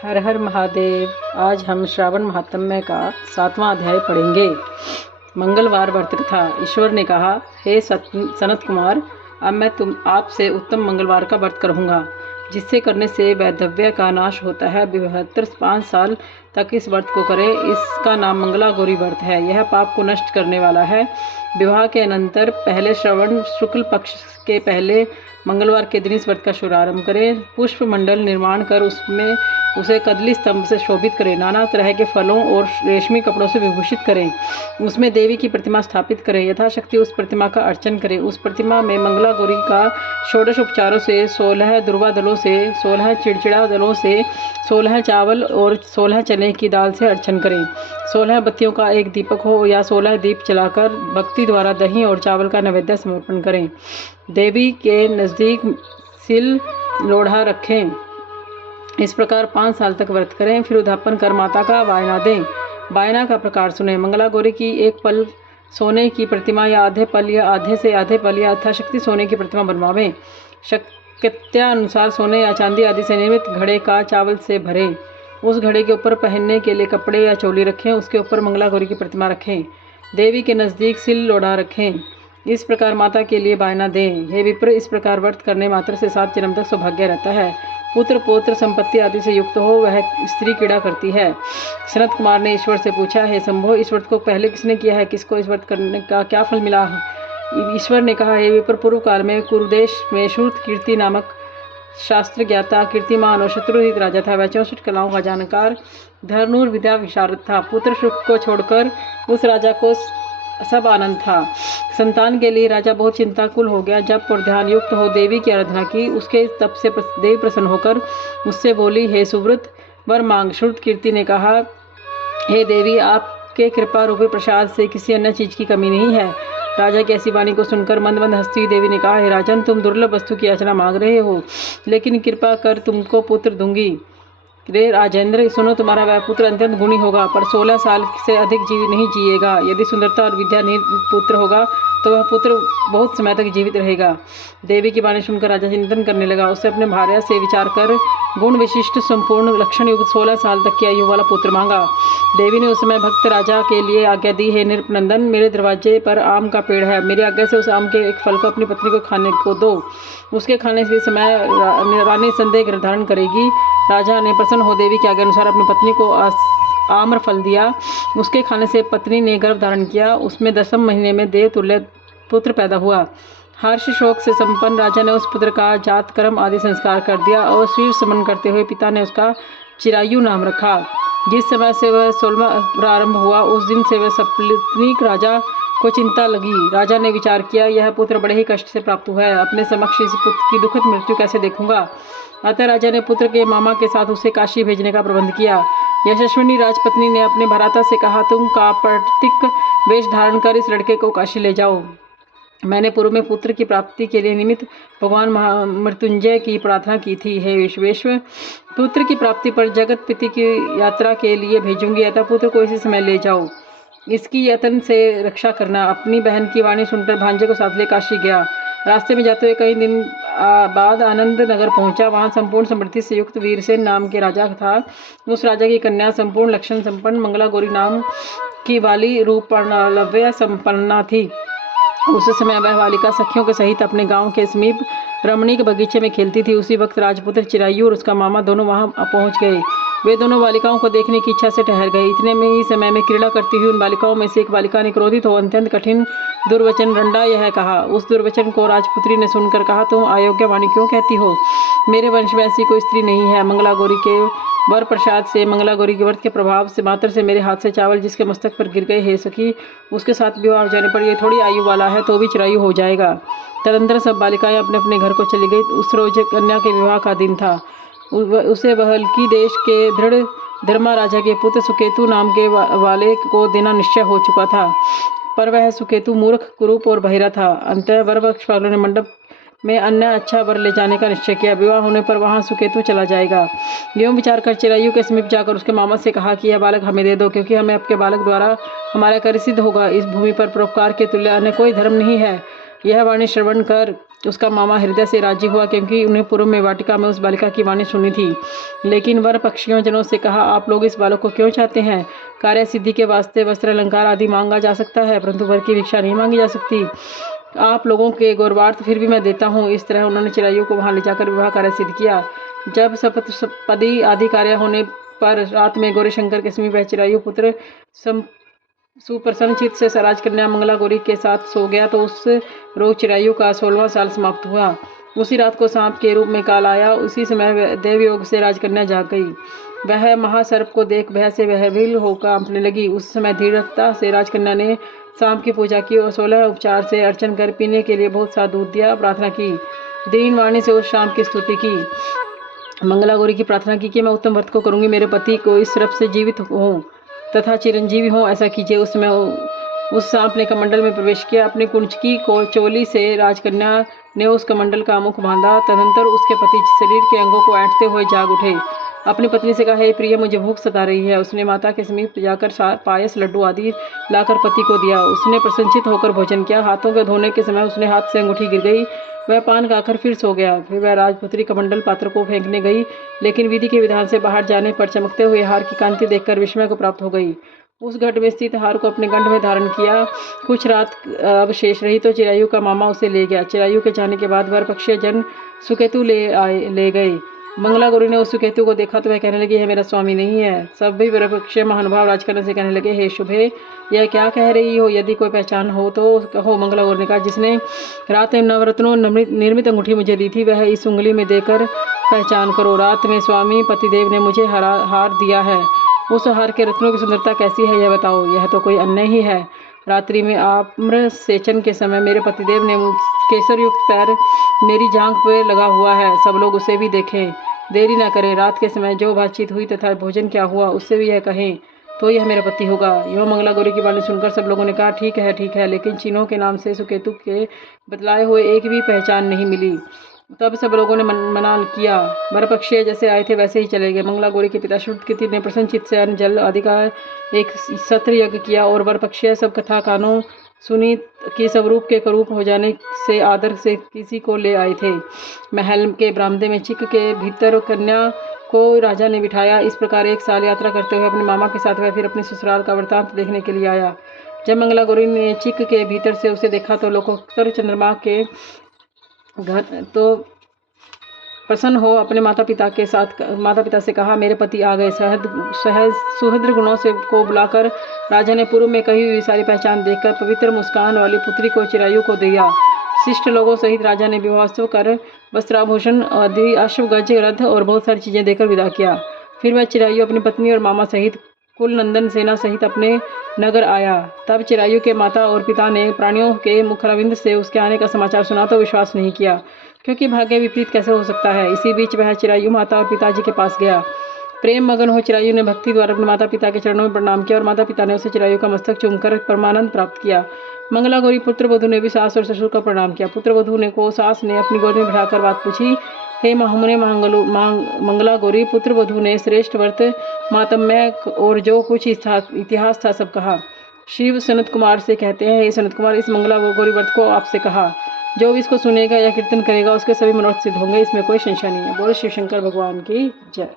हर हर महादेव। आज हम श्रावण महात्म्य का 7वां अध्याय पढ़ेंगे। मंगलवार व्रत कथा। ईश्वर ने कहा, हे सनत कुमार, अब मैं आपसे उत्तम मंगलवार का व्रत करूँगा, जिससे करने से वैधव्य का नाश होता है। 5 साल तक इस व्रत को करें। इसका नाम मंगला गौरी व्रत है। यह पाप को नष्ट करने वाला है। विवाह के अनंतर पहले श्रवण शुक्ल पक्ष के पहले मंगलवार के दिन इस व्रत का शुभारंभ करें। पुष्प मंडल निर्माण कर उसमें उसे कदली स्तंभ से शोभित करें। नाना तरह के फलों और रेशमी कपड़ों से विभूषित करें। उसमें देवी की प्रतिमा स्थापित करें। यथाशक्ति उस प्रतिमा का अर्चन करें। उस प्रतिमा में मंगला गौरी का 16 उपचारों से, 16 दुर्वा दलों से, 16 चिड़चिड़ा दलों से, 16 चावल और 16 चने की दाल से अर्चन करें। 16 बत्तियों का एक दीपक हो या 16 दीप जलाकर भक्ति द्वारा दही और चावल का नैवेद्य समर्पण करें। देवी के नज़दीक सिल लोढ़ा रखें। इस प्रकार 5 साल तक व्रत करें। फिर उद्यापन कर माता का वायना दें। वायना का प्रकार सुने। मंगला गौरी की एक पल सोने की प्रतिमा या आधे पल या आधे से आधे पल या यथाशक्ति सोने की प्रतिमा बनवावें। शक्त्यानुसार सोने या चांदी आदि से निर्मित घड़े का चावल से भरें। उस घड़े के ऊपर पहनने के लिए कपड़े या चोली रखें। उसके ऊपर मंगला गौरी की प्रतिमा रखें। देवी के नज़दीक सिल लोढ़ा रखें। इस प्रकार माता के लिए वायना दें। हे विप्र, इस प्रकार व्रत करने मात्र से 7 जन्म तक सौभाग्य रहता है। पुत्र पौत्र संपत्ति आदि से युक्त हो, वह स्त्री कीड़ा करती है। सनत कुमार ने ईश्वर से पूछा, हे शंभो, इस व्रत को पहले किसने किया है? किसको इस व्रत करने का क्या फल मिला? ईश्वर ने कहा, हे विप्र, पूर्व काल में कुरुदेश में श्रुत कीर्ति नामक शास्त्र ज्ञाता कीर्तिमान और शत्रुहित राजा था। वह 64 कलाओं का जानकार धनुर विद्या विशारद था। पुत्र सुख को छोड़कर उस राजा को सब आनंद था। संतान के लिए राजा बहुत चिंताकुल हो गया। जब और ध्यान युक्त हो देवी की आराधना की, उसके तप से देवी प्रसन्न होकर उससे बोली, हे सुव्रत, वर मांग। श्रुत कीर्ति ने कहा, हे देवी, आपके कृपा रूपी प्रसाद से किसी अन्य चीज की कमी नहीं है। राजा की ऐसी वाणी को सुनकर मंद मंद हंसती देवी ने कहा, हे राजन, तुम दुर्लभ वस्तु की याचना मांग रहे हो, लेकिन कृपा कर तुमको पुत्र दूंगी। रे राजेंद्र, सुनो, तुम्हारा वह पुत्र अत्यंत गुणी होगा, पर 16 साल से अधिक नहीं जिएगा। यदि सुंदरता और विद्या निहित पुत्र होगा तो वह पुत्र बहुत समय तक जीवित रहेगा। देवी की वाणी सुनकर राजा चिंतन करने लगा। उससे अपने भार्या से विचार कर गुण विशिष्ट संपूर्ण लक्षण युक्त 16 साल तक की आयु वाला पुत्र मांगा। देवी ने उस समय भक्त राजा के लिए आज्ञा दी, हे नृपनंदन, मेरे दरवाजे पर आम का पेड़ है। मेरी आज्ञा से उस आम के एक फल को अपनी पत्नी को खाने को दो। उसके खाने के समय रानी संदेह निर्धारण करेगी। राजा ने प्रसन्न हो देवी की आज्ञा अनुसार अपनी पत्नी को आम्र फल दिया। उसके खाने से पत्नी ने गर्भ धारण किया। उसमें 10वें महीने में देव तुल्य पुत्र पैदा हुआ। हर्ष शोक से संपन्न राजा ने उस पुत्र का जात कर्म आदि संस्कार कर दिया और शीर्ष समन करते हुए पिता ने उसका चिरायु नाम रखा। जिस समय से वह 16वां प्रारंभ हुआ, उस दिन से वह सपत्नीक राजा को चिंता लगी। राजा ने विचार किया, यह पुत्र बड़े ही कष्ट से प्राप्त हुआ है। अपने समक्ष इस पुत्र की दुखद मृत्यु कैसे देखूंगा? अतः राजा ने पुत्र के मामा के साथ उसे काशी भेजने का प्रबंध किया। यशस्विनी राजपत्नी ने अपने भ्राता से कहा, तुम कापटिक वेश धारण कर इस लड़के को काशी ले जाओ। मैंने पूर्व में पुत्र की प्राप्ति के लिए निमित्त भगवान मृत्युंजय की प्रार्थना की थी। हे विश्वेश्वर, पुत्र की प्राप्ति पर जगत पिता की यात्रा के लिए भेजूंगी, अतः पुत्र को इसी समय ले जाओ। इसकी यत्न से रक्षा करना। अपनी बहन की वाणी सुनकर भांजे को साथ ले काशी गया। रास्ते में जाते हुए कई दिन बाद आनंद नगर पहुंचा। वहां संपूर्ण समृद्धि से युक्त वीरसेन नाम के राजा था। उस राजा की कन्या संपूर्ण लक्षण संपन्न मंगला गौरी नाम की वाली रूपलव्य संपन्ना थी। उस समय वह बालिका सखियों के सहित अपने गांव के समीप रमणीक बगीचे में खेलती थी। उसी वक्त राजपुत्र चिरायु और उसका मामा दोनों वहां पहुंच गए। वे दोनों बालिकाओं को देखने की इच्छा से ठहर गए। इतने में ही समय में क्रीड़ा करती हुई उन बालिकाओं में से एक बालिका ने क्रोधित हो अत्यंत कठिन दुर्वचन रंडा यह कहा। उस दुर्वचन को राजपुत्री ने सुनकर कहा, तुम अयोग्य वाणी क्यों कहती हो? मेरे वंश में ऐसी कोई स्त्री नहीं है। मंगला गौरी के वर प्रसाद से, मंगला गौरी के व्रत के प्रभाव से मात्र से मेरे हाथ से चावल जिसके मस्तक पर गिर गए, हे सखी, उसके साथ विवाह हो जाने पर ये थोड़ी आयु वाला है तो भी चिरायु हो जाएगा। तदंतर सब बालिकाएं अपने अपने घर को चली गई। उस रोज कन्या के विवाह का दिन था। उसे बहलकी देश के दृढ़ धर्मा राजा के पुत्र सुकेतु नाम के वाले को देना निश्चय हो चुका था, पर वह सुकेतु मूर्ख, कुरूप और बहिरा था। अंततः वर पक्ष वालों ने मंडप में अन्य अच्छा वर ले जाने का निश्चय किया। विवाह होने पर वहां सुकेतु चला जाएगा। यूं विचार कर चिरायु के समीप जाकर उसके मामा से कहा कि यह बालक हमें दे दो, क्योंकि हमें आपके बालक द्वारा हमारा कार्य सिद्ध होगा। इस भूमि पर परोपकार के तुल्य अन्य कोई धर्म नहीं है। यह वाणी श्रवण कर उसका मामा हृदय से राजी हुआ, क्योंकि उन्हें पूर्व में वाटिका में उस बालिका की वाणी सुनी थी। लेकिन वर पक्षियों जनों से कहा, आप लोग इस बालक को क्यों चाहते हैं? कार्य सिद्धि के वास्ते वस्त्र अलंकार आदि मांगा जा सकता है, परंतु वर की भिक्षा नहीं मांगी जा सकती। आप लोगों के गौरवार्थ फिर भी मैं देता हूँ। इस तरह उन्होंने चिरायु को वहां ले जाकर विवाह कार्य सिद्ध किया। जब सप्तपदी आदि कार्य होने पर रात में गौरी शंकर के समीप वह चिरायु पुत्र सुप्रसन्न चित्त से राजकन्या मंगला गौरी के साथ सो गया, तो उस रोग चिरायु का 16वां साल समाप्त हुआ। उसी रात को सांप के रूप में काल आया। उसी समय देव योग से राजकन्या जाग गई। वह महासर्प को देख भय से बहविल होकर कांपने लगी। उस समय दृढ़ता से राजकन्या ने सांप की पूजा की और 16 उपचार से अर्चन कर पीने के लिए बहुत सा दूध दिया, प्रार्थना की। दीन वाणी से उस शाम की स्तुति की। मंगला गौरी की प्रार्थना की कि मैं उत्तम व्रत को करूंगी, मेरे पति को इस श्राप से जीवित हों तथा चिरंजीवी हों, ऐसा कीजिए। उस समय उस सांप ने कमंडल में प्रवेश किया। अपनी कुंचकी को चोली से राजकन्या ने उस कमंडल का मुख बांधा। तदंतर उसके पति शरीर के अंगों को ऐंठते हुए जाग उठे। अपनी पत्नी से कहा, हे प्रिय, मुझे भूख सता रही है। उसने माता के समीप जाकर पायस, लड्डू आदि लाकर पति को दिया। उसने प्रसन्नचित होकर भोजन किया। हाथों के धोने के समय उसने हाथ से अंगूठी गिर गई। वह पान खाकर फिर सो गया। फिर वह राजपुत्री कमंडल पात्र को फेंकने गई, लेकिन विधि के विधान से बाहर जाने पर चमकते हुए हार की कांति देखकर विस्मय को प्राप्त हो गई। उस घट में स्थित हार को अपने कंठ में धारण किया। कुछ रात अब शेष रही तो चिरायु का मामा उसे ले गया। चिरायु के जाने के बाद वर पक्षीय जन सुकेतु ले गए। मंगला गौरी ने उस सुकेतु को देखा तो वह कहने लगी, यह मेरा स्वामी नहीं है। सब भी वर पक्षीय महानुभाव राजकन्या से कहने लगे, हे शुभे, यह क्या कह रही हो? यदि कोई पहचान हो तो कहो। मंगला गौरी ने कहा, जिसने रात में नवरत्नों निर्मित अंगूठी मुझे दी थी, वह इस उंगली में देकर पहचान करो। रात में स्वामी पतिदेव ने मुझे हार दिया है। उस हार के रत्नों की सुंदरता कैसी है, यह बताओ। यह तो कोई अन्य ही है। रात्रि में आम्र सेचन के समय मेरे पतिदेव ने केसर युक्त पैर मेरी जांघ पर लगा हुआ है। सब लोग उसे भी देखें। देरी न करें। रात के समय जो बातचीत हुई तथा भोजन क्या हुआ, उससे भी यह कहें, तो यह मेरा पति होगा। यह मंगला गौरी की वाणी सुनकर सब लोगों ने कहा, ठीक है, लेकिन चिन्हों के नाम से सुकेतु के बतलाए हुए एक भी पहचान नहीं मिली। तब सब लोगों ने मना किया। वर पक्षी जैसे आए थे वैसे ही चले गए। मंगला गौरी के पिता श्रुतकीर्ति ने प्रसन्नचित्त से अन्न जल आदि का एक सत्र यज्ञ किया और वर पक्षी सब कथा कानों सुनी कि स्वरूप के करूप हो जाने से आदर से किसी को ले आए थे। महल के बरामदे में चिक के भीतर कन्या को राजा ने बिठाया। इस प्रकार एक साल यात्रा करते हुए अपने मामा के साथ वह फिर अपने ससुराल का वृतांत देखने के लिए आया। जब मंगला गौरी ने चिक के भीतर से उसे देखा तो लोकोत्तर चंद्रमा के घर तो प्रसन्न हो अपने माता पिता से कहा, मेरे पति आ गए। सुहृद गुणों से को बुलाकर राजा ने पूर्व में कही हुई सारी पहचान देखकर पवित्र मुस्कान वाली पुत्री को चिरायु को दिया। शिष्ट लोगों सहित राजा ने विवाहोत्सव कर वस्त्राभूषण आदि अश्वगज रथ और बहुत सारी चीजें देकर विदा किया। फिर वह चिरायु अपनी पत्नी और मामा सहित कुल नंदन सेना सहित अपने नगर आया। तब चिरायु के माता और पिता ने प्राणियों के मुखरविंद से उसके आने का समाचार सुना तो विश्वास नहीं किया, क्योंकि भाग्य विपरीत कैसे हो सकता है। इसी बीच वह चिरायु माता और पिताजी के पास गया। प्रेम मगन हो चिरायु ने भक्ति द्वारा अपने माता पिता के चरणों में प्रणाम किया और माता पिता ने उसे चिरायु का मस्तक चूमकर परमानंद प्राप्त किया। मंगला गौरी पुत्र वधू ने भी सास और ससुर का प्रणाम किया। पुत्र वधू ने को सास ने अपनी गोद में बिठाकर बात पूछी, हे महामुने मंगला गौरी, पुत्र वधू ने श्रेष्ठ व्रत मातम्य और जो कुछ इतिहास था सब कहा। शिव सनत कुमार से कहते हैं, हे सनत कुमार, इस मंगला गौरी व्रत को आपसे कहा। जो इसको सुनेगा या कीर्तन करेगा उसके सभी मनोरथ सिद्ध होंगे, इसमें कोई संशय नहीं है। बोलो शिव शंकर भगवान की जय।